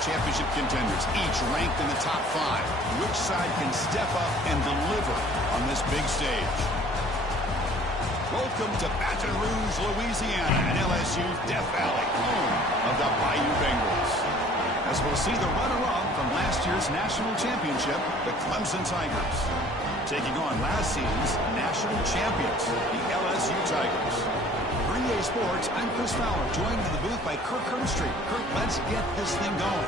championship contenders, each ranked in the top 5. Which side can step up and deliver on this big stage? Welcome to Baton Rouge, Louisiana, and LSU's Death Valley, home of the Bayou Bengals. As we'll see the runner-up from last year's national championship, the Clemson Tigers, taking on last season's national champions, the LSU Tigers. For EA Sports, I'm Chris Fowler, joined in the booth by Kirk Herbstreit. Kirk, let's get this thing going.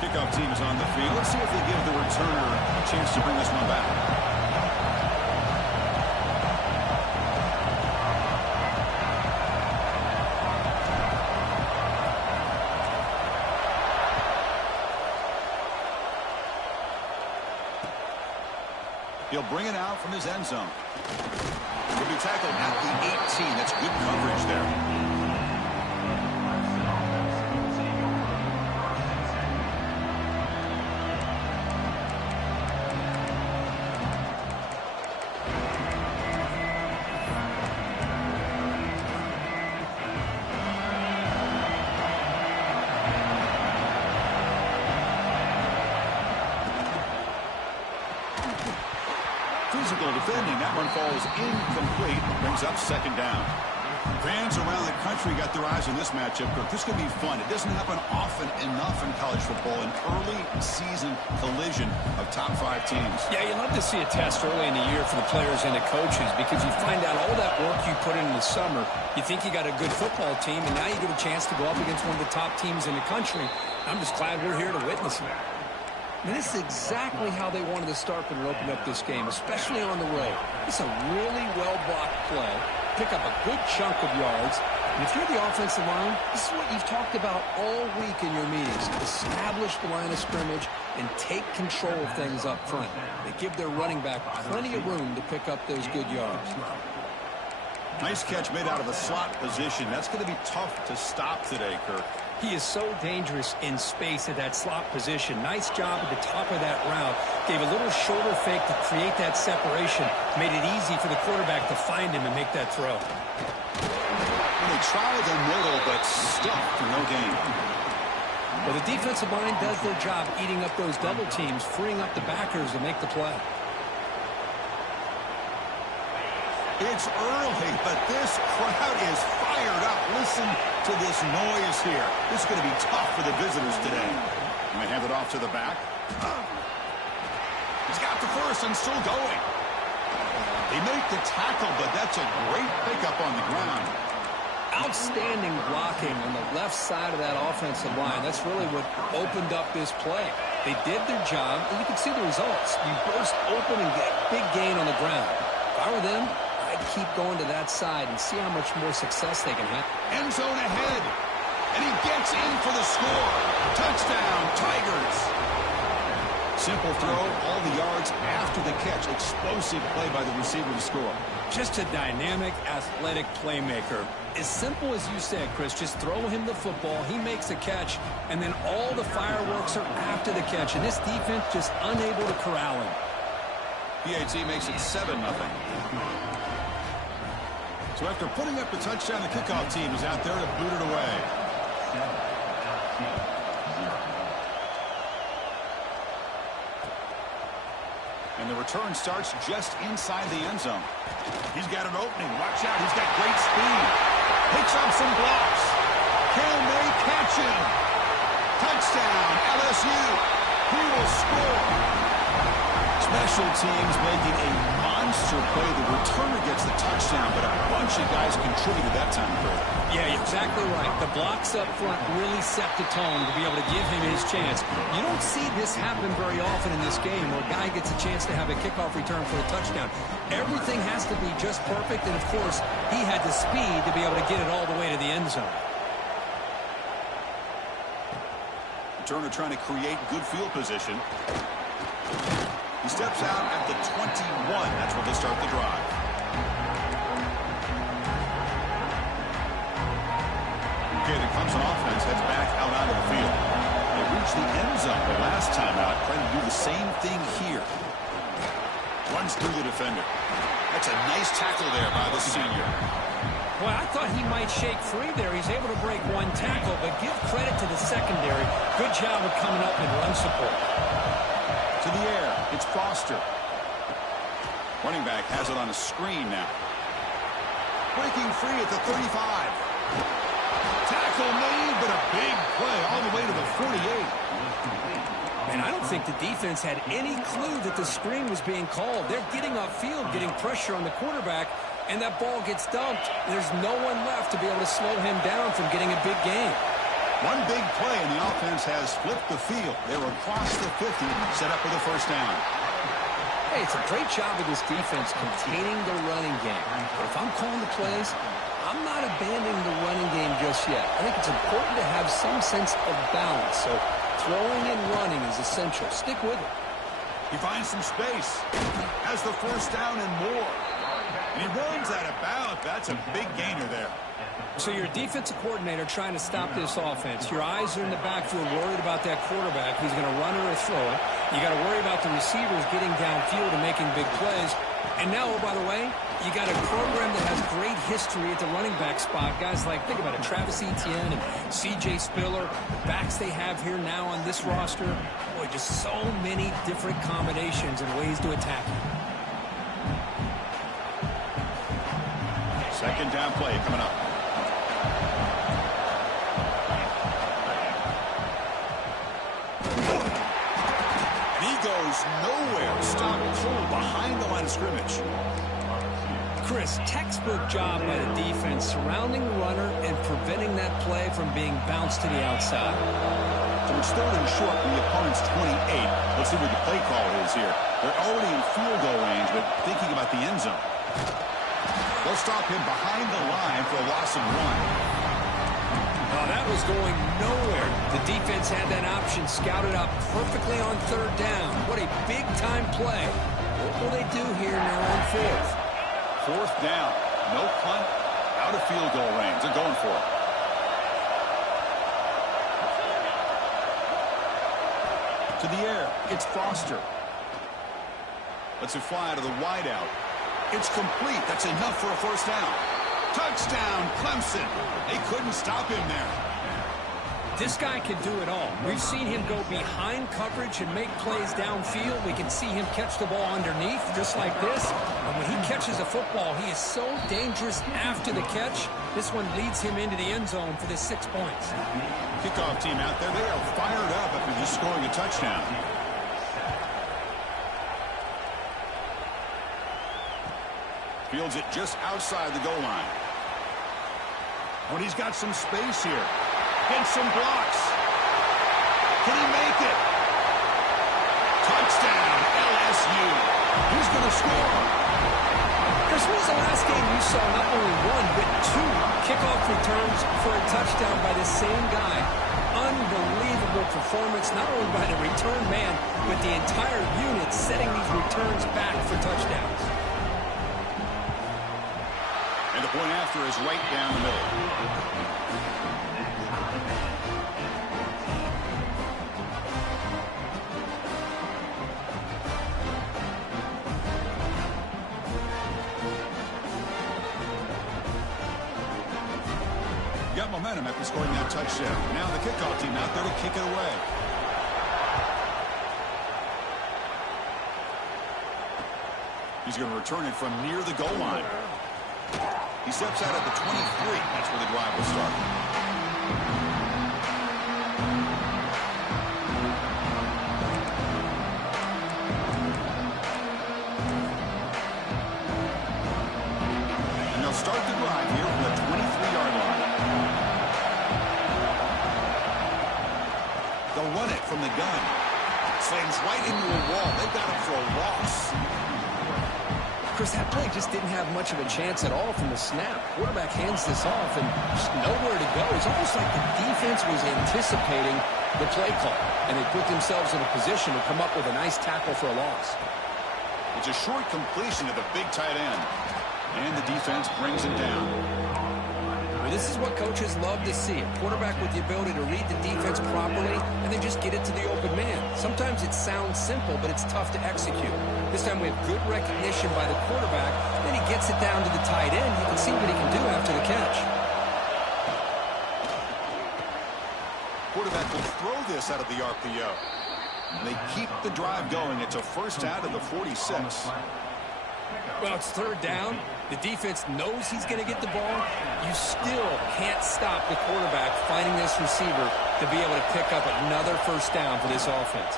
Kickoff team is on the field. Let's see if they give the returner a chance to bring this one back. He'll bring it out from his end zone. He'll be tackled at the 18. That's good coverage there. Physical defending. That one falls incomplete. Brings up second down. Fans around the country got their eyes on this matchup. This could be fun. It doesn't happen often enough in college football. An early season collision of top 5 teams. Yeah, you love to see a test early in the year for the players and the coaches because you find out all that work you put in the summer. You think you got a good football team, and now you get a chance to go up against one of the top teams in the country. I'm just glad we're here to witness it. And this is exactly how they wanted to start when they opened up this game, especially on the road. It's a really well-blocked play. Pick up a good chunk of yards. And if you're the offensive line, this is what you've talked about all week in your meetings. Establish the line of scrimmage and take control of things up front. They give their running back plenty of room to pick up those good yards. Nice catch made out of a slot position. That's going to be tough to stop today, Kirk. He is so dangerous in space at that slot position. Nice job at the top of that route. Gave a little shoulder fake to create that separation. Made it easy for the quarterback to find him and make that throw. And they tried the middle, but stuck for no gain. Well, the defensive line does their job eating up those double teams, freeing up the backers to make the play. It's early, but this crowd is fired up. Listen to this noise here. This is going to be tough for the visitors today. And they hand it off to the back. He's got the first and still going. They make the tackle, but that's a great pickup on the ground. Outstanding blocking on the left side of that offensive line. That's really what opened up this play. They did their job, and you can see the results. You burst open and get a big gain on the ground. If I were them, I'd keep going to that side and see how much more success they can have. End zone ahead. And he gets in for the score. Touchdown, Tigers. Simple throw, all the yards after the catch. Explosive play by the receiver to score. Just a dynamic, athletic playmaker. As simple as you said, Chris, just throw him the football, he makes the catch, and then all the fireworks are after the catch. And this defense just unable to corral him. PAT makes it 7-0. So after putting up the touchdown, the kickoff team is out there to boot it away. And the return starts just inside the end zone. He's got an opening. Watch out. He's got great speed. Picks up some blocks. Can they catch him? Touchdown, LSU. He will score. Special teams making a monster play. The returner gets the touchdown, but a bunch of guys contributed that time. Yeah, you're exactly right. The blocks up front really set the tone to be able to give him his chance. You don't see this happen very often in this game where a guy gets a chance to have a kickoff return for a touchdown. Everything has to be just perfect, and of course, he had the speed to be able to get it all the way to the end zone. Returner trying to create good field position. He steps out at the 21. That's where they start the drive. Okay, the Clemson offense heads back out onto the field. They reached the end zone the last time out. Trying to do the same thing here. Runs through the defender. That's a nice tackle there by the senior. Well, I thought he might shake free there. He's able to break one tackle, but give credit to the secondary. Good job of coming up and run support. To the air, it's Foster. Running back has it on a screen now. Breaking free at the 35. Tackle made, but a big play all the way to the 48. And I don't think the defense had any clue that the screen was being called. They're getting upfield, getting pressure on the quarterback, and that ball gets dumped. There's no one left to be able to slow him down from getting a big gain. One big play, and the offense has flipped the field. They're across the 50, set up for the first down. Hey, it's a great job of this defense containing the running game. But if I'm calling the plays, I'm not abandoning the running game just yet. I think it's important to have some sense of balance. So throwing and running is essential. Stick with it. He finds some space. Has the first down and more. And he runs out of bounds. That's a big gainer there. So you're a defensive coordinator trying to stop this offense. Your eyes are in the backfield worried about that quarterback who's going to run or throw it. You got to worry about the receivers getting downfield and making big plays. And now, oh, by the way, you got a program that has great history at the running back spot. Guys like, think about it, Travis Etienne and C.J. Spiller, backs they have here now on this roster. Boy, just so many different combinations and ways to attack it. Second down play coming up. And he goes nowhere. Stop cold behind the line of scrimmage. Chris, textbook job by the defense surrounding the runner and preventing that play from being bounced to the outside. So it's third and short from the opponent's 28. Let's see what the play call is here. They're already in field goal range, but thinking about the end zone. They'll stop him behind the line for a loss of one. Oh, that was going nowhere. The defense had that option scouted out perfectly on third down. What a big-time play. What will they do here now on fourth? Fourth down. No punt. Out of field goal range. They're going for it. To the air. It's Foster. Lets it fly out of the wideout. It's complete. That's enough for a first down. Touchdown, Clemson. They couldn't stop him there. This guy can do it all. We've seen him go behind coverage and make plays downfield. We can see him catch the ball underneath just like this. And when he catches a football, he is so dangerous after the catch. This one leads him into the end zone for the 6 points. Kickoff team out there, they are fired up after just scoring a touchdown. Fields it just outside the goal line. When he's got some space here. Gets some blocks. Can he make it? Touchdown, LSU. He's going to score. Chris, when was the last game you saw not only one, but two kickoff returns for a touchdown by the same guy? Unbelievable performance, not only by the return man, but the entire unit setting these returns back for touchdowns. And the point after is right down the middle. Got momentum after scoring that touchdown. Now the kickoff team out there to kick it away. He's going to return it from near the goal line. He steps out at the 23. That's where the drive will start. And they'll start the drive here from the 23-yard line. They'll run it from the gun. Slams right into a wall. They've got him for a loss. Chris, that play just didn't have much of a chance at all from the snap. Quarterback hands this off and just nowhere to go. It's almost like the defense was anticipating the play call, and they put themselves in a position to come up with a nice tackle for a loss. It's a short completion to the big tight end, and the defense brings him down. Well, this is what coaches love to see. A quarterback with the ability to read the defense properly and then just get it to the open man. Sometimes it sounds simple, but it's tough to execute. This time we have good recognition by the quarterback. Then he gets it down to the tight end. You can see what he can do after the catch. Quarterback will throw this out of the RPO. They keep the drive going. It's a first out of the 46. Well, it's third down. The defense knows he's going to get the ball. You still can't stop the quarterback finding this receiver to be able to pick up another first down for this offense.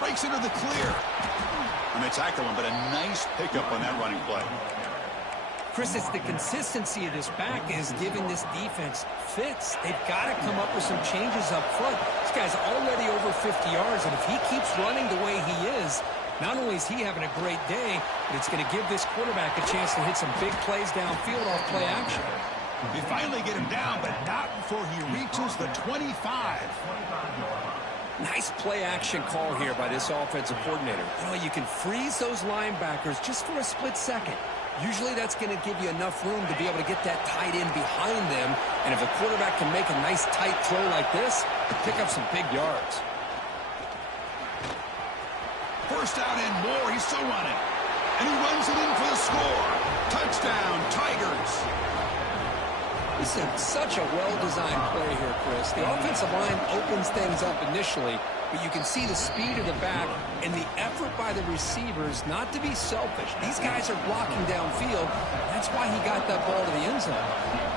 Breaks into the clear. And they tackle him, but a nice pickup on that running play. Chris, it's the consistency of this back is giving this defense fits. They've got to come up with some changes up front. This guy's already over 50 yards, and if he keeps running the way he is, not only is he having a great day, but it's going to give this quarterback a chance to hit some big plays downfield off play action. They finally get him down, but not before he reaches the 25. Nice play action call here by this offensive coordinator. You know, you can freeze those linebackers just for a split second. Usually that's going to give you enough room to be able to get that tight end behind them. And if a quarterback can make a nice tight throw like this, pick up some big yards. First down and more. He's still running. And he runs it in for the score. Touchdown, Tigers. This is such a well-designed play here, Chris. The offensive line opens things up initially, but you can see the speed of the back and the effort by the receivers not to be selfish. These guys are blocking downfield. That's why he got that ball to the end zone.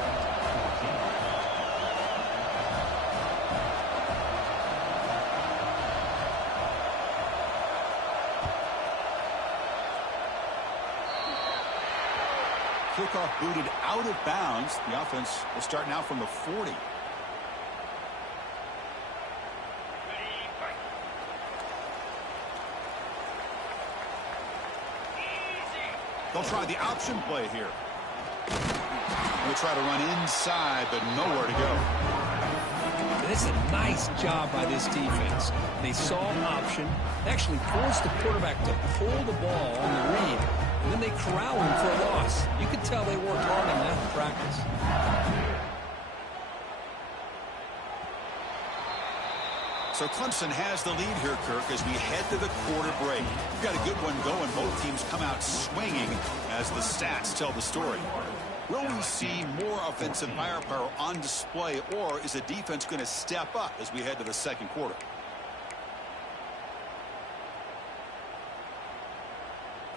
Kickoff booted out of bounds. The offense will start now from the 40. They'll try the option play here. They'll try to run inside, but nowhere to go. This is a nice job by this defense. They saw an option, actually forced the quarterback to pull the ball on the read, and then they corral him for a loss. You could tell they worked hard on that in practice. So Clemson has the lead here, Kirk, as we head to the quarter break. We've got a good one going. Both teams come out swinging as the stats tell the story. Will we see more offensive firepower on display, or is the defense going to step up as we head to the second quarter?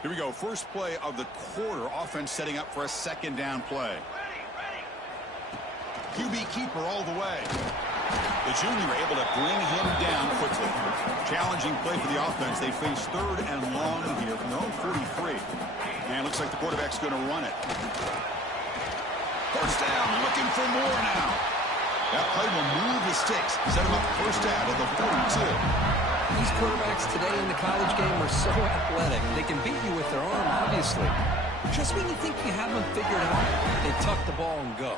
Here we go. First play of the quarter. Offense setting up for a second down play. QB keeper all the way. The junior able to bring him down quickly. Challenging play for the offense. They face third and long here from their own 43. And looks like the quarterback's going to run it. First down, looking for more now. That play will move the sticks. Set him up first down at the 42. These quarterbacks today in the college game are so athletic. They can beat you with their arm, obviously. Just when you think you have them figured out, they tuck the ball and go.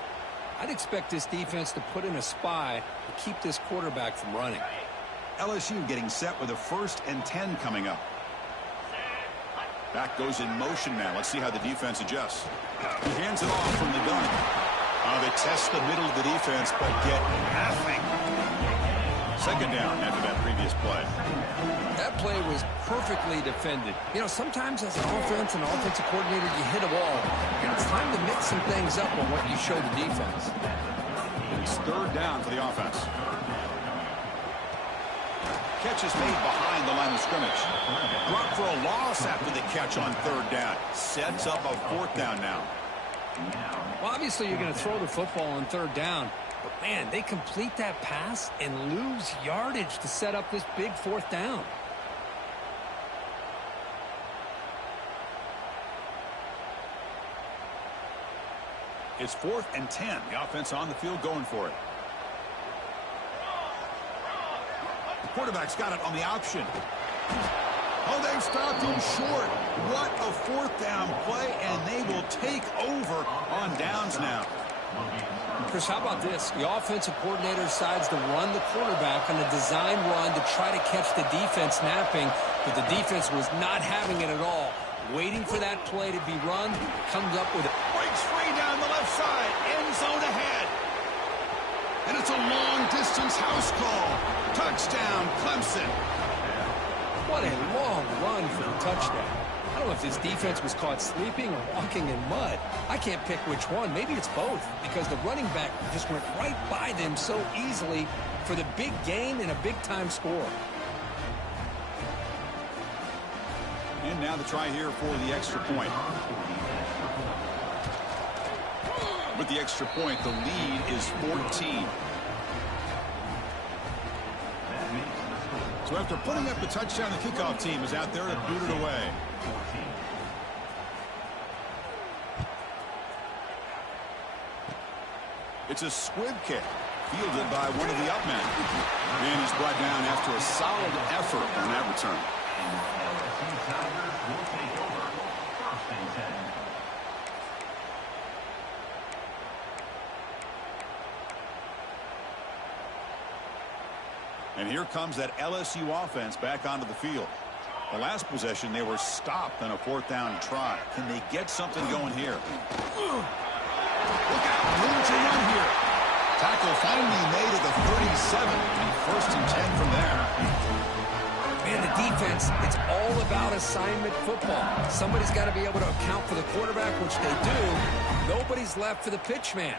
I'd expect this defense to put in a spy to keep this quarterback from running. LSU getting set with a 1st and 10 coming up. Back goes in motion now. Let's see how the defense adjusts. He hands it off from the gun. They test the middle of the defense, but get nothing. Second down after that previous play. That play was perfectly defended. You know, sometimes as an offense and offensive coordinator, you hit a ball, and it's time to mix some things up on what you show the defense. It's third down for the offense. Catch is made behind the line of scrimmage. Dropped for a loss after the catch on third down. Sets up a fourth down now. Well, obviously you're going to throw the football on third down. But, man, they complete that pass and lose yardage to set up this big fourth down. It's 4th and 10. The offense on the field going for it. The quarterback's got it on the option. Oh, they've stopped him short. What a fourth down play, and they will take over on downs now. Chris, how about this? The offensive coordinator decides to run the quarterback on a design run to try to catch the defense napping, but the defense was not having it at all. Waiting for that play to be run, comes up with it. Breaks free down the left side. End zone ahead. And it's a long-distance house call. Touchdown, Clemson. What a long run for a touchdown. I don't know if this defense was caught sleeping or walking in mud. I can't pick which one. Maybe it's both, because the running back just went right by them so easily for the big gain and a big-time score. And now the try here for the extra point. With the extra point, the lead is 14. So after putting up the touchdown, the kickoff team is out there to boot it away. It's a squib kick, fielded by one of the up men. And he's brought down after a solid effort on that return. And here comes that LSU offense back onto the field. The last possession, they were stopped on a 4th down try. Can they get something going here? Look out, room to run here. Tackle finally made at the 37. And 1st and 10 from there. Man, the defense, it's all about assignment football. Somebody's got to be able to account for the quarterback, which they do. Nobody's left for the pitch man.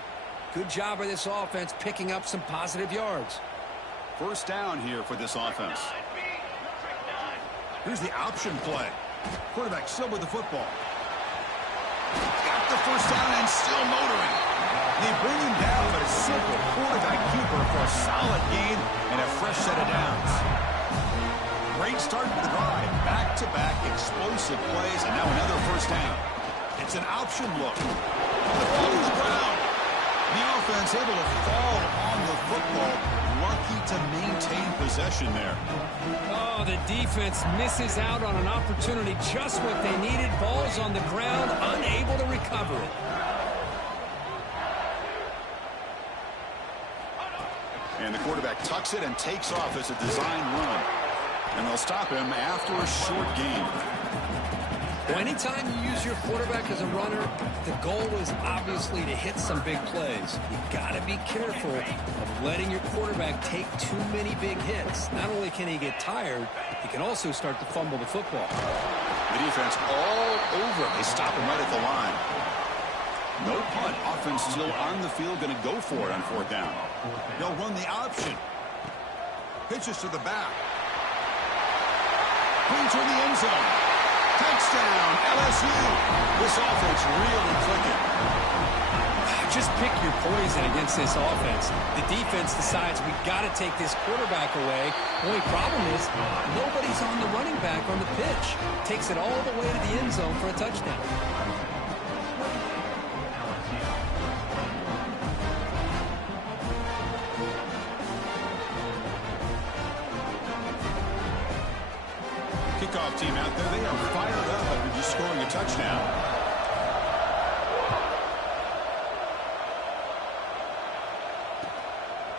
Good job by this offense picking up some positive yards. 1st down here for this offense. Here's the option play. Quarterback still with the football. Got the 1st down and still motoring. They bring him down, but a simple quarterback keeper for a solid gain and a fresh set of downs. Great start to the drive. Back-to-back explosive plays, and now another 1st down. It's an option look. The ball is ground. The offense able to fall on the football. Lucky to maintain possession there. Oh, the defense misses out on an opportunity, just what they needed. Ball's on the ground, unable to recover it. And the quarterback tucks it and takes off as a design run. And they'll stop him after a short game. Well, anytime you use your quarterback as a runner, the goal is obviously to hit some big plays. You've got to be careful of letting your quarterback take too many big hits. Not only can he get tired, he can also start to fumble the football. The defense all over him. They stop him right at the line. No punt. Offense still on the field, going to go for it on 4th down. They'll run the option. Pitches to the back. Brings her in the end zone. Touchdown, LSU. This offense really clicking. Just pick your poison against this offense. The defense decides we've got to take this quarterback away. The only problem is nobody's on the running back on the pitch. Takes it all the way to the end zone for a touchdown. Kickoff team out there, they are fired up after just scoring a touchdown.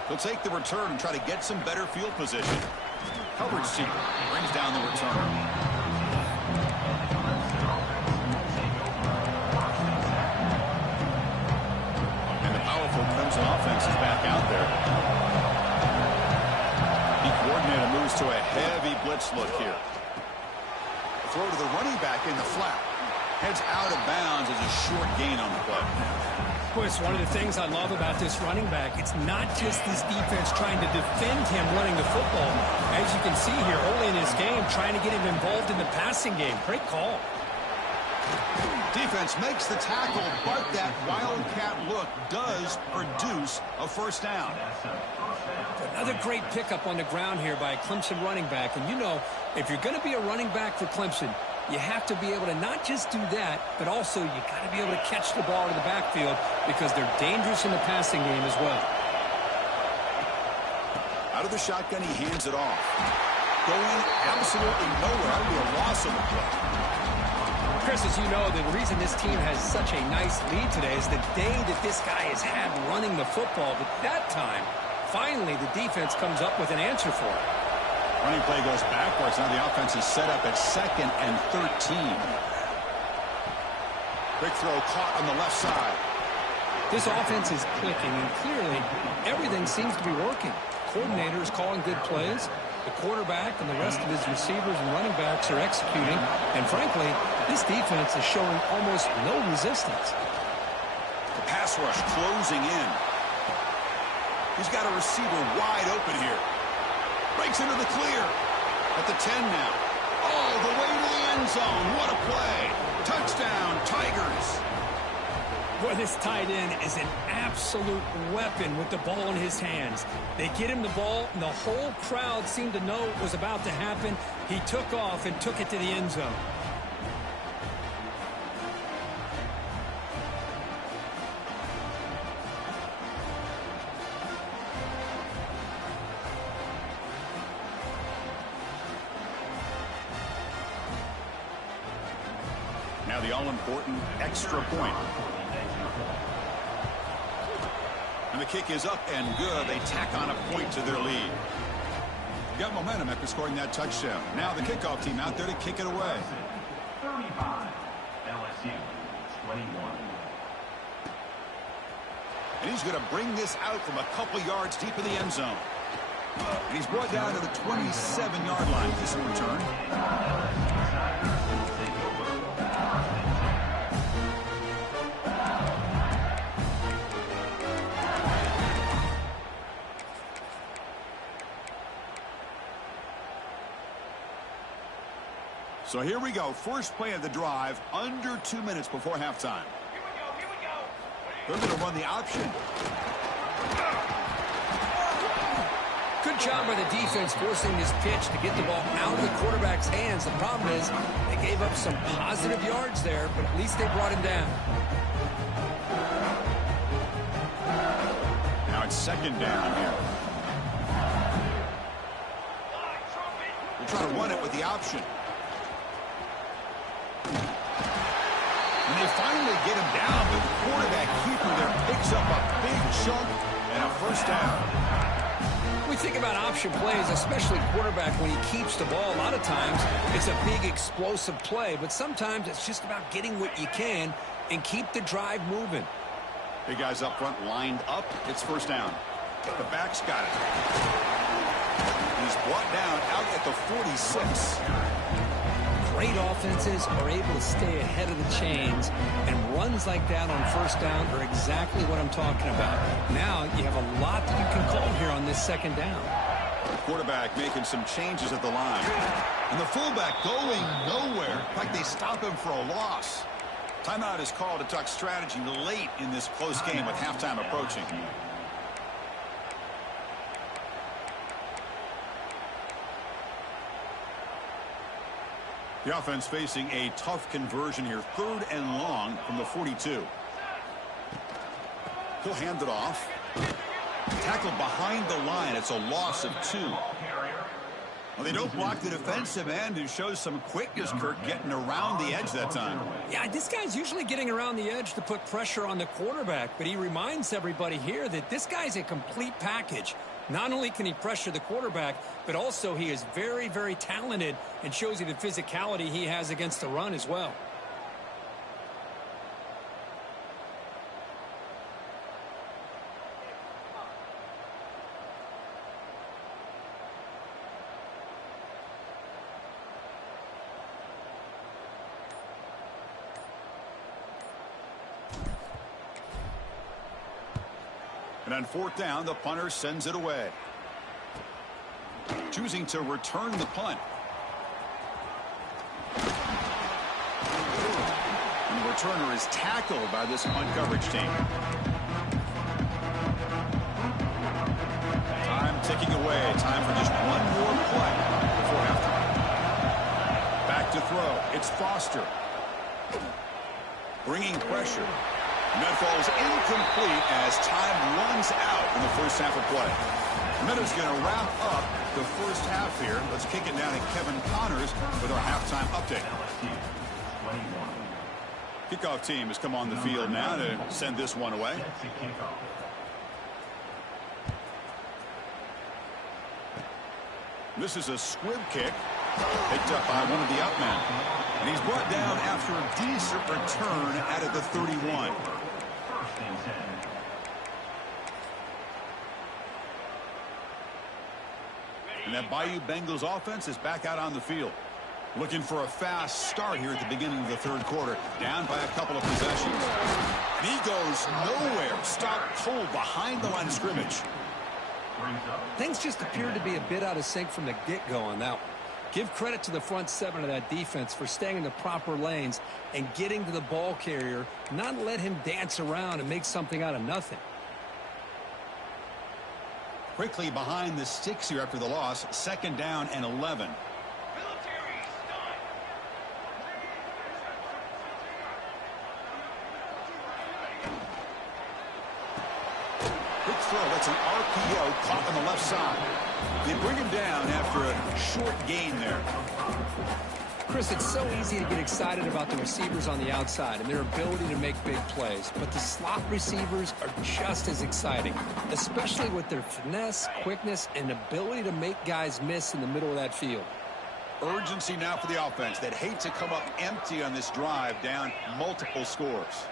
They'll take the return and try to get some better field position. Coverage team brings down the return. And the powerful Clemson offense is back out there. The coordinator moves to a heavy blitz look here. Throw to the running back in the flat. Heads out of bounds as a short gain on the play. Chris, one of the things I love about this running back, it's not just this defense trying to defend him running the football. As you can see here, early in this game, trying to get him involved in the passing game. Great call. Defense makes the tackle, but that wildcat look does produce a 1st down. Another great pickup on the ground here by a Clemson running back. And you know, if you're going to be a running back for Clemson, you have to be able to not just do that, but also you got to be able to catch the ball in the backfield because they're dangerous in the passing game as well. Out of the shotgun, he hands it off. Going absolutely nowhere. That would be a loss of the play. Chris, as you know, the reason this team has such a nice lead today is the day that this guy has had running the football. But that time, finally, the defense comes up with an answer for it. Running play goes backwards. Now the offense is set up at 2nd and 13. Quick throw caught on the left side. This offense is clicking, and clearly everything seems to be working. Coordinator is calling good plays. The quarterback and the rest of his receivers and running backs are executing. And frankly, this defense is showing almost no resistance. The pass rush closing in. He's got a receiver wide open here. Breaks into the clear. At the 10 now. All the way to the end zone. What a play. Touchdown, Tigers. Boy, this tight end is an absolute weapon with the ball in his hands. They get him the ball, and the whole crowd seemed to know what was about to happen. He took off and took it to the end zone. Now the all-important extra point. And the kick is up and good. They tack on a point to their lead. Got momentum after scoring that touchdown. Now the kickoff team out there to kick it away. 35, LSU, 21. And he's going to bring this out from a couple yards deep in the end zone. And he's brought down to the 27-yard line. This return. So here we go. First play of the drive, under 2 minutes before halftime. Here we go. They're going to run the option. Good job by the defense forcing this pitch to get the ball out of the quarterback's hands. The problem is they gave up some positive yards there, but at least they brought him down. Now it's 2nd down here. They're trying to run it with the option. And they finally get him down, but the quarterback keeper there picks up a big chunk and a first down. We think about option plays, especially quarterback, when he keeps the ball. A lot of times it's a big explosive play, but sometimes it's just about getting what you can and keep the drive moving. Big guys up front lined up. It's first down. The back's got it. He's brought down out at the 46. Great offenses are able to stay ahead of the chains, and runs like that on first down are exactly what I'm talking about. Now you have a lot that you can call here on this 2nd down. The quarterback making some changes at the line. And the fullback going nowhere. In fact, they stop him for a loss. Timeout is called to talk strategy late in this close game with halftime approaching. The offense facing a tough conversion here. 3rd and long from the 42. He'll hand it off. Tackled behind the line. It's a loss of 2. Well, they don't block the defensive end, who shows some quickness, Kirk, getting around the edge that time. Yeah, this guy's usually getting around the edge to put pressure on the quarterback, but he reminds everybody here that this guy's a complete package. Not only can he pressure the quarterback, but also he is very, very talented and shows you the physicality he has against the run as well. And on 4th down, the punter sends it away. Choosing to return the punt. And the returner is tackled by this punt coverage team. Time ticking away. Time for just one more play before halftime. Back to throw. It's Foster. Bringing pressure. And that falls incomplete as time runs out in the first half of play. Meadows going to wrap up the first half here. Let's kick it down to Kevin Connors with our halftime update. 21. Kickoff team has come on the field now to send this one away. Set to kick off. This is a squib kick. Picked up by one of the up men. And he's brought down after a decent return out of the 31. First and 10. And that Bayou Bengals offense is back out on the field. Looking for a fast start here at the beginning of the third quarter. Down by a couple of possessions. And he goes nowhere. Stop cold behind the line of scrimmage. Things just appeared to be a bit out of sync from the get-go on that one. Give credit to the front seven of that defense for staying in the proper lanes and getting to the ball carrier, not let him dance around and make something out of nothing. Quickly behind the sticks here after the loss. Second down and 11. Quick throw. That's an RPO caught on the left side. They bring him down after a short gain there. Chris, it's so easy to get excited about the receivers on the outside and their ability to make big plays, but the slot receivers are just as exciting, especially with their finesse, quickness, and ability to make guys miss in the middle of that field. Urgency now for the offense that hate to come up empty on this drive, down multiple scores.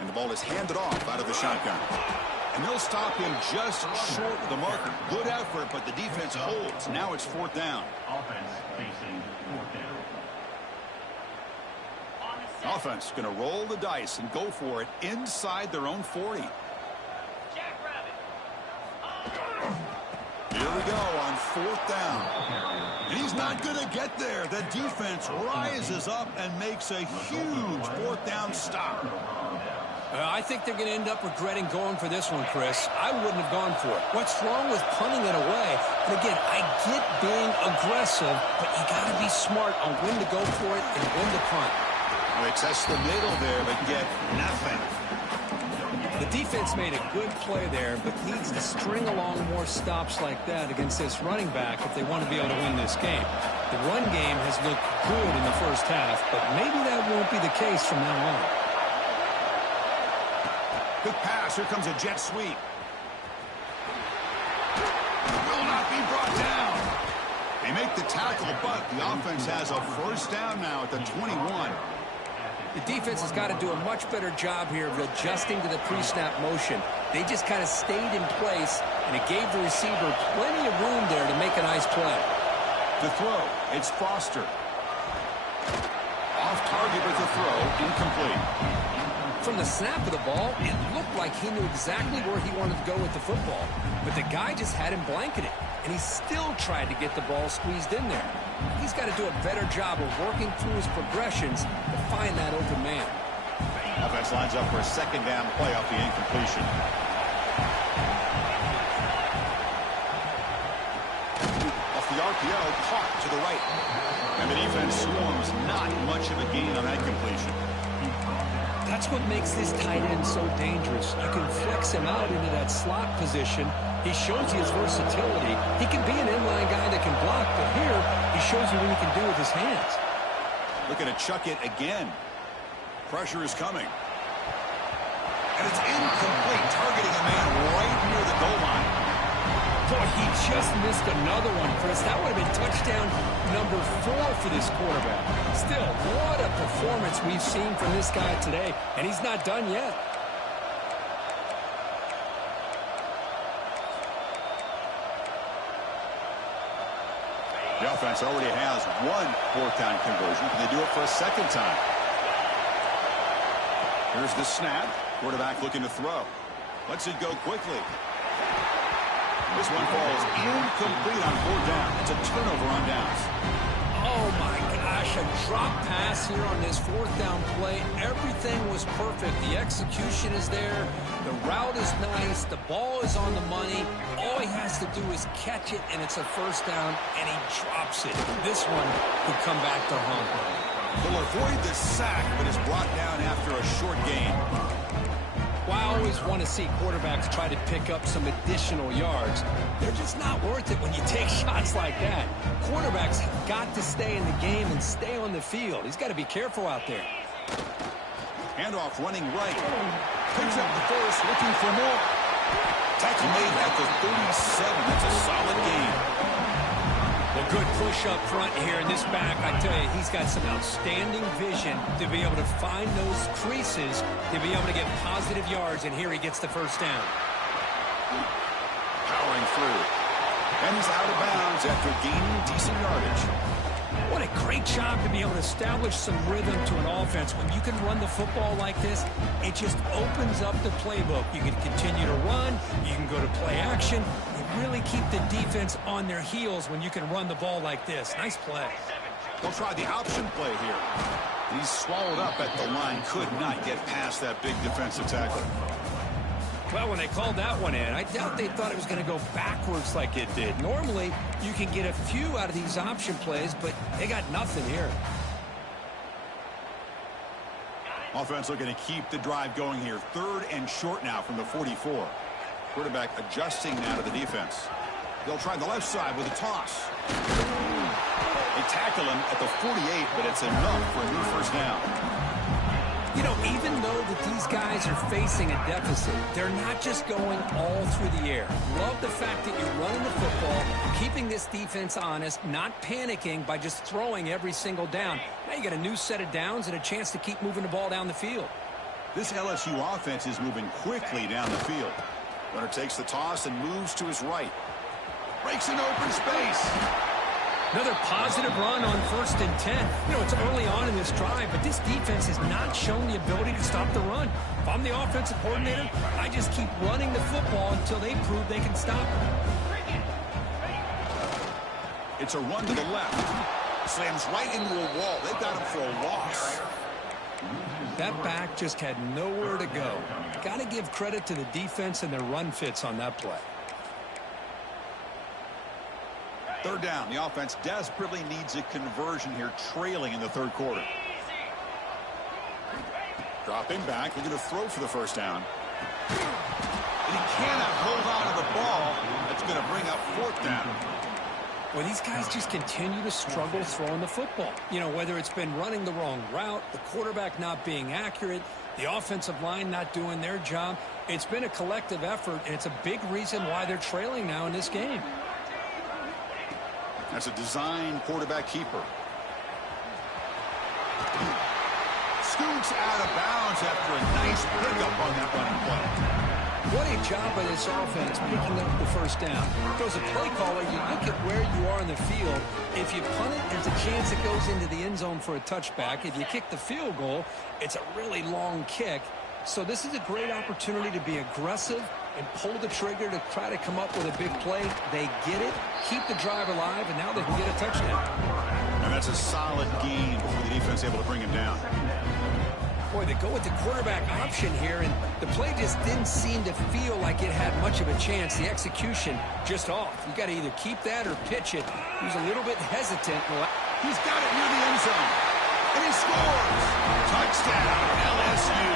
And the ball is handed off out of the shotgun. And they'll stop him just short of the marker. Good effort, but the defense holds. Now it's fourth down. Offense facing fourth down. Offense going to roll the dice and go for it inside their own 40. Here we go on fourth down. And he's not going to get there. The defense rises up and makes a huge fourth down stop. I think they're going to end up regretting going for this one, Chris. I wouldn't have gone for it. What's wrong with punting it away? And again, I get being aggressive, but you got to be smart on when to go for it and when to punt. They test the middle there, but get nothing. The defense made a good play there, but needs to string along more stops like that against this running back if they want to be able to win this game. The run game has looked good in the first half, but maybe that won't be the case from now on. Good pass. Here comes a jet sweep. Will not be brought down. They make the tackle, but the offense has a first down now at the 21. The defense has got to do a much better job here of adjusting to the pre-snap motion. They just kind of stayed in place, and it gave the receiver plenty of room there to make a nice play. The throw, it's Foster. Off target with the throw, incomplete. From the snap of the ball, it looked like he knew exactly where he wanted to go with the football. But the guy just had him blanketed, and he still tried to get the ball squeezed in there. He's got to do a better job of working through his progressions to find that open man. Offense lines up for a second down play off the incompletion. Off the RPO, caught to the right. And the defense swarms, not much of a gain on that completion. That's what makes this tight end so dangerous. You can flex him out into that slot position. He shows you his versatility. He can be an inline guy that can block, but here he shows you what he can do with his hands. Looking to chuck it again. Pressure is coming. And it's incomplete, targeting a man right near the goal line. Boy, he just missed another one, Chris. That would have been touchdown number 4 for this quarterback. Still, what a performance we've seen from this guy today, and he's not done yet. The offense already has one fourth down conversion. Can they do it for a second time? Here's the snap. Quarterback looking to throw. Lets it go quickly. This one falls incomplete on fourth down. It's a turnover on downs. Oh, my gosh, a drop pass here on this fourth down play. Everything was perfect. The execution is there. The route is nice. The ball is on the money. All he has to do is catch it, and it's a first down, and he drops it. This one could come back to haunt. He'll avoid the sack, but is brought down after a short gain. Well, I always want to see quarterbacks try to pick up some additional yards. They're just not worth it when you take shots like that. Quarterbacks have got to stay in the game and stay on the field. He's got to be careful out there. Handoff running right. Picks up the first, looking for more. Tackle made at the 37. That's a solid gain. Well, good push up front here in this back. I tell you, he's got some outstanding vision to be able to find those creases, to be able to get positive yards, and here he gets the first down. Powering through. And he's out of bounds after gaining decent yardage. What a great job to be able to establish some rhythm to an offense. When you can run the football like this, it just opens up the playbook. You can continue to run. You can go to play action. You really keep the defense on their heels when you can run the ball like this. Nice play. They'll try the option play here. He's swallowed up at the line. Could not get past that big defensive tackle. Well, when they called that one in, I doubt they thought it was going to go backwards like it did. Normally, you can get a few out of these option plays, but they got nothing here. Offense looking to keep the drive going here. 3rd and short now from the 44. Quarterback adjusting now to the defense. They'll try the left side with a toss. They tackle him at the 48, but it's enough for a new first down. You know, even though that these guys are facing a deficit, they're not just going all through the air. Love the fact that you're running the football, keeping this defense honest, not panicking by just throwing every single down. Now you got a new set of downs and a chance to keep moving the ball down the field. This LSU offense is moving quickly down the field. Runner takes the toss and moves to his right. Breaks an open space. Another positive run on 1st and 10. You know, it's early on in this drive, but this defense has not shown the ability to stop the run. If I'm the offensive coordinator, I just keep running the football until they prove they can stop it. It's a run to the left. Slams right into a wall. They've got him for a loss. That back just had nowhere to go. Got to give credit to the defense and their run fits on that play. 3rd down. The offense desperately needs a conversion here, trailing in the 3rd quarter. Dropping back, looking to throw for the first down. And he cannot hold on to the ball. That's going to bring up 4th down. Well, these guys just continue to struggle throwing the football. You know, whether it's been running the wrong route, the quarterback not being accurate, the offensive line not doing their job. It's been a collective effort, and it's a big reason why they're trailing now in this game. That's a design quarterback keeper. Scoots out of bounds after a nice pickup on that running play. What a job by this offense picking up the first down. As a play caller, you look at where you are in the field. If you punt it, there's a chance it goes into the end zone for a touchback. If you kick the field goal, it's a really long kick. So this is a great opportunity to be aggressive and pull the trigger to try to come up with a big play. They get it, keep the drive alive, and now they can get a touchdown. And that's a solid gain before the defense able to bring him down. Boy, they go with the quarterback option here, and the play just didn't seem to feel like it had much of a chance. The execution just off. You got to either keep that or pitch it. He was a little bit hesitant. He's got it near the end zone. And he scores. Touchdown, LSU.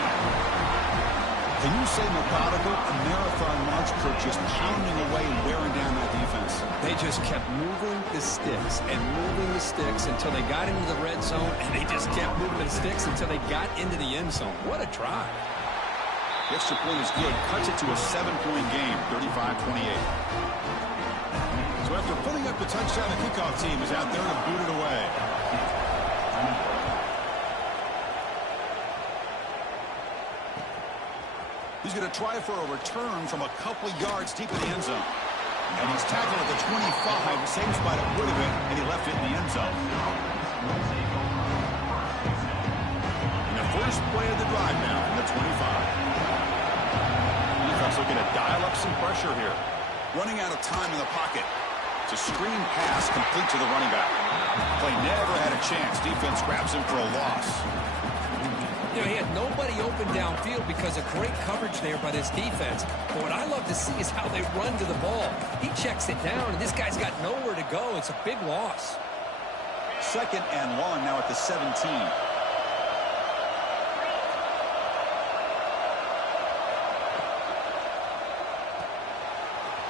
Can you say methodical? A marathon march for just pounding away and wearing down that defense. They just kept moving the sticks and moving the sticks until they got into the red zone, and they just kept moving the sticks until they got into the end zone. What a drive. The extra point is good. Cuts it to a 7-point game, 35-28. So after putting up the touchdown, the kickoff team is out there to boot it away. He's going to try for a return from a couple yards deep in the end zone. And he's tackled at the 25, the same spot it would have been, and he left it in the end zone. And the first play of the drive now from the 25. Defense looking to dial up some pressure here. Running out of time in the pocket. It's a screen pass complete to the running back. Play never had a chance. Defense grabs him for a loss. You know, he had nobody open downfield because of great coverage there by this defense. But what I love to see is how they run to the ball. He checks it down, and this guy's got nowhere to go. It's a big loss. 2nd and long now at the 17.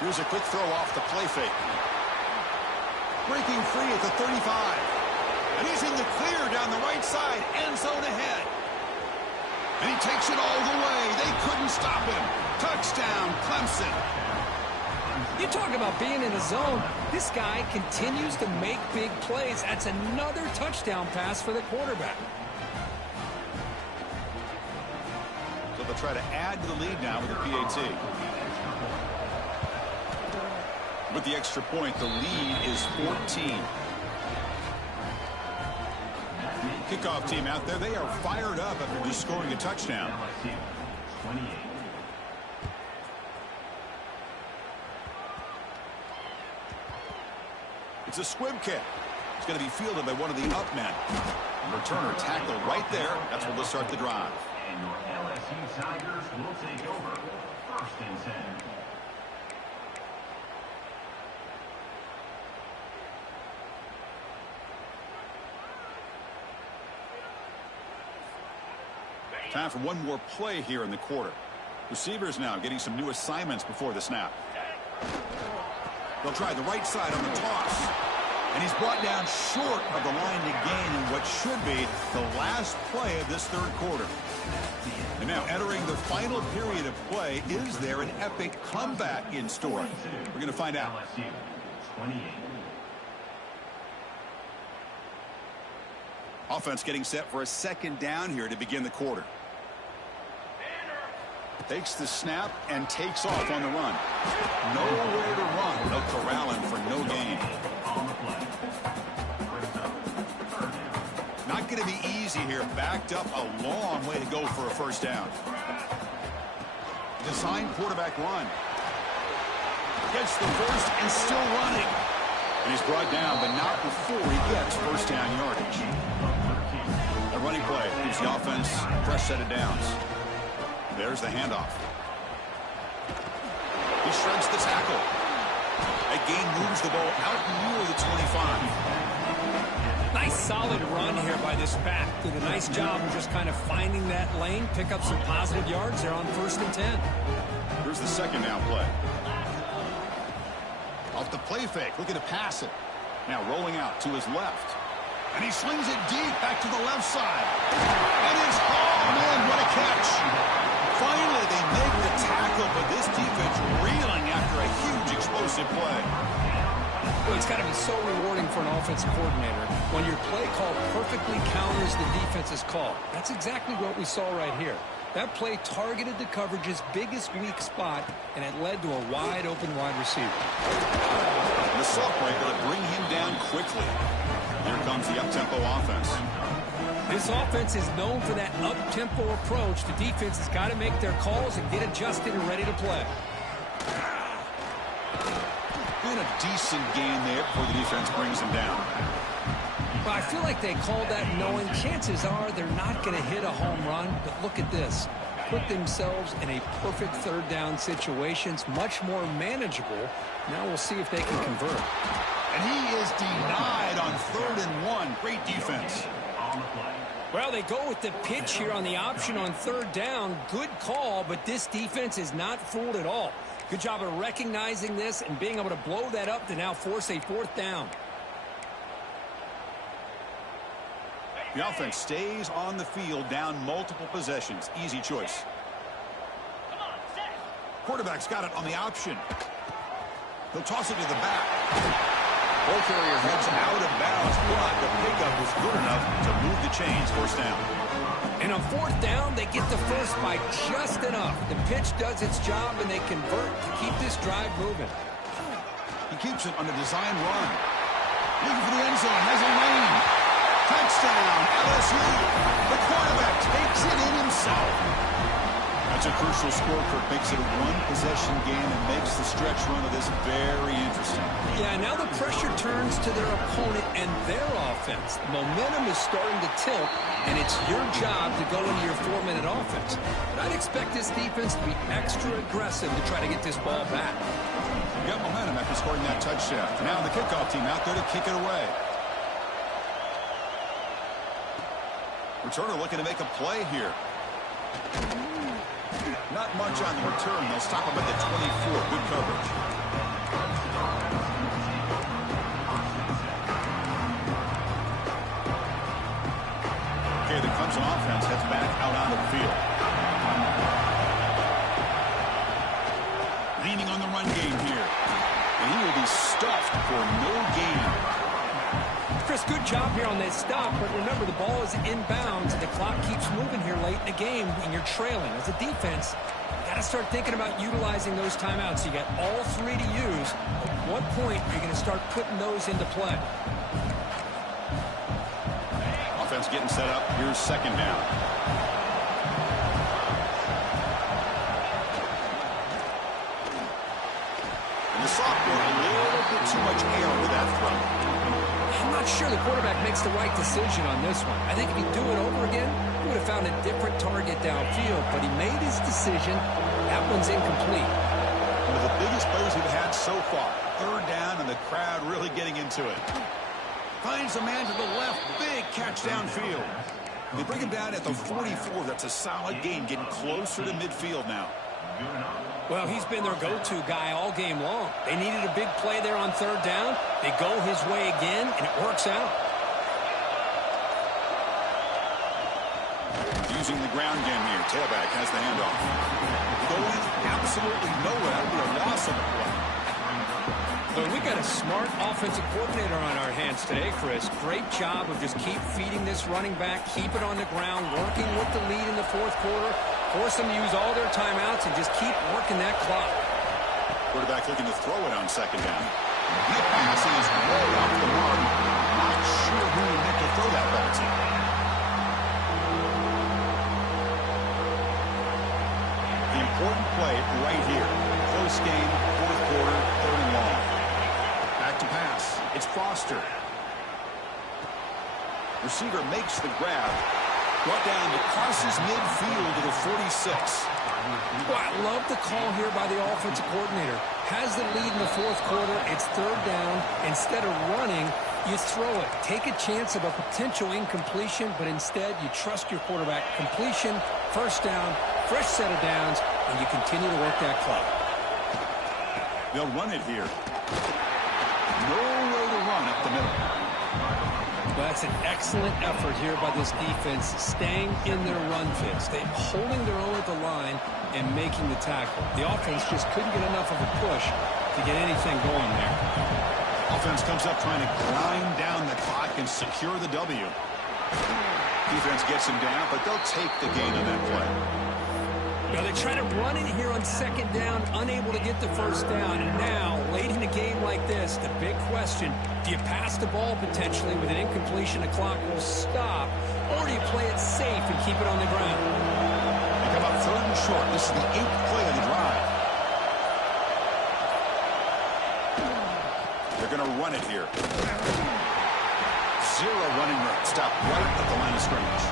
Here's a quick throw off the play fake. Breaking free at the 35. And he's in the clear down the right side. End zone ahead. And he takes it all the way. They couldn't stop him. Touchdown, Clemson. You talk about being in a zone. This guy continues to make big plays. That's another touchdown pass for the quarterback. So they'll try to add to the lead now with the PAT. With the extra point, the lead is 14. Kickoff team out there, they are fired up after just scoring a touchdown. LSU 28. It's a squib kick. It's going to be fielded by one of the up men. Returner tackle right there. That's where they'll start the drive. And your LSU Tigers will take over. First and 10. Time for one more play here in the quarter. Receivers now getting some new assignments before the snap. They'll try the right side on the toss. And he's brought down short of the line to gain in what should be the last play of this third quarter. And now entering the final period of play, is there an epic comeback in store? We're going to find out. LSU 28. Offense getting set for a second down here to begin the quarter. Takes the snap and takes off on the run. Nowhere to run. They'll corral him for no gain. Not going to be easy here. Backed up a long way to go for a first down. Design quarterback run. Gets the first and still running. And he's brought down, but not before he gets first down yardage. A running play gives the offense a fresh set of downs. There's the handoff. He shreds the tackle. That gain moves the ball out near the 25. Nice solid run here by this back. Did a nice job of just kind of finding that lane, pick up some positive yards there on first and 10. Here's the second down play. Off the play fake, looking to pass it. Now rolling out to his left. And he slings it deep back to the left side. And it's, oh man, what a catch. Finally, they make the tackle, but this defense reeling after a huge explosive play. Well, it's got to be so rewarding for an offensive coordinator when your play call perfectly counters the defense's call. That's exactly what we saw right here. That play targeted the coverage's biggest weak spot, and it led to a wide-open wide receiver. The assault breaker to bring him down quickly. Here comes the up-tempo offense. This offense is known for that up-tempo approach. The defense has got to make their calls and get adjusted and ready to play. And a decent gain there before the defense brings him down. Well, I feel like they called that knowing chances are they're not going to hit a home run. But look at this. Put themselves in a perfect third down situation. It's much more manageable. Now we'll see if they can convert. And he is denied on 3rd and 1. Great defense. Well, they go with the pitch here on the option on 3rd down. Good call, but this defense is not fooled at all. Good job of recognizing this and being able to blow that up to now force a 4th down. The offense stays on the field down multiple possessions. Easy choice. Quarterback's got it on the option. He'll toss it to the back. Ball carrier heads out of bounds, but the pickup was good enough to move the chains. First down. And on 4th down, they get the first by just enough. The pitch does its job, and they convert to keep this drive moving. He keeps it on a design run. Looking for the end zone. Has a lane. Touchdown, LSU. The quarterback takes it in himself. That's a crucial score, Kirk. Makes it a one-possession game and makes the stretch run of this very interesting. Yeah, now the pressure turns to their opponent and their offense. Momentum is starting to tilt, and it's your job to go into your 4-minute offense. But I'd expect this defense to be extra aggressive to try to get this ball back. You got momentum after scoring that touchdown. Now the kickoff team out there to kick it away. Returner looking to make a play here. Not much on the return. They'll stop him at the 24. Good coverage. gain here. And he will be stuffed for no gain. Chris, good job here on that stop, but remember the ball is inbounds and the clock keeps moving here late in the game and you're trailing. As a defense, you got to start thinking about utilizing those timeouts. You got all three to use. At what point are you going to start putting those into play? Offense getting set up. Here's second down. And the sophomore, a little bit too much air with that throw. I'm not sure the quarterback makes the right decision on this one. I think if he'd do it over again, he would have found a different target downfield, but he made his decision. That one's incomplete. One of the biggest plays we've had so far. Third down, and the crowd really getting into it. Finds a man to the left. Big catch downfield. They bring him down at the 44. That's a solid gain, getting closer to midfield now. Well, he's been their go-to guy all game long. They needed a big play there on third down. They go his way again, and it works out. Using the ground game here. Tailback has the handoff. Going absolutely nowhere. That would be a loss of the play. But we got a smart offensive coordinator on our hands today, Chris. Great job of just keep feeding this running back, keep it on the ground, working with the lead in the fourth quarter, force them to use all their timeouts, and just keep working that clock. Quarterback looking to throw it on second down. The pass is way off the mark. Not sure who he meant to throw that ball to. The important play right here. Close game, fourth quarter, third and long. Back to pass. It's Foster. Receiver makes the grab. Brought down to Carson's midfield to the 46. Well, I love the call here by the offensive coordinator. Has the lead in the fourth quarter. It's third down. Instead of running, you throw it. Take a chance of a potential incompletion, but instead you trust your quarterback. Completion, first down, fresh set of downs, and you continue to work that clock. They'll run it here. No way to run up the middle. Well, that's an excellent effort here by this defense, staying in their run fits. They're holding their own at the line and making the tackle. The offense just couldn't get enough of a push to get anything going there. Offense comes up trying to grind down the clock and secure the W. Defense gets him down, but they'll take the gain on that play. Now they try to run it here on second down, unable to get the first down. And now, late in a game like this, the big question, do you pass the ball potentially with an incompletion, the clock will stop, or do you play it safe and keep it on the ground? They come up third and short. This is the 8th play of the drive. They're going to run it here. Zero running room. Stop right at the line of scrimmage.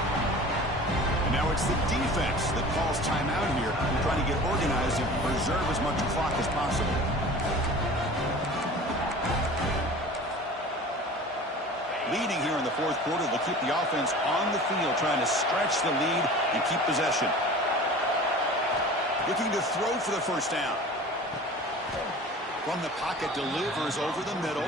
And now it's the defense that calls timeout here, trying to get organized and preserve as much clock as possible. Leading here in the fourth quarter, they'll keep the offense on the field, trying to stretch the lead and keep possession. Looking to throw for the first down. From the pocket, delivers over the middle.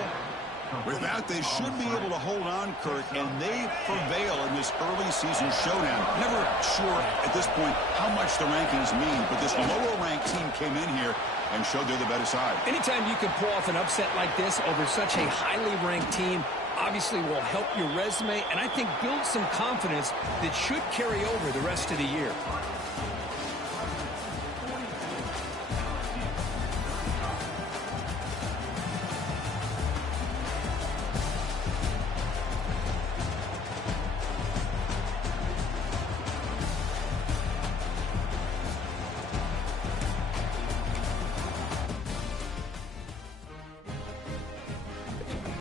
With that, they should be able to hold on, Kirk, and they prevail in this early season showdown. Never sure at this point how much the rankings mean, but this lower-ranked team came in here and showed they're the better side. Anytime you can pull off an upset like this over such a highly ranked team, obviously will help your resume, and I think build some confidence that should carry over the rest of the year.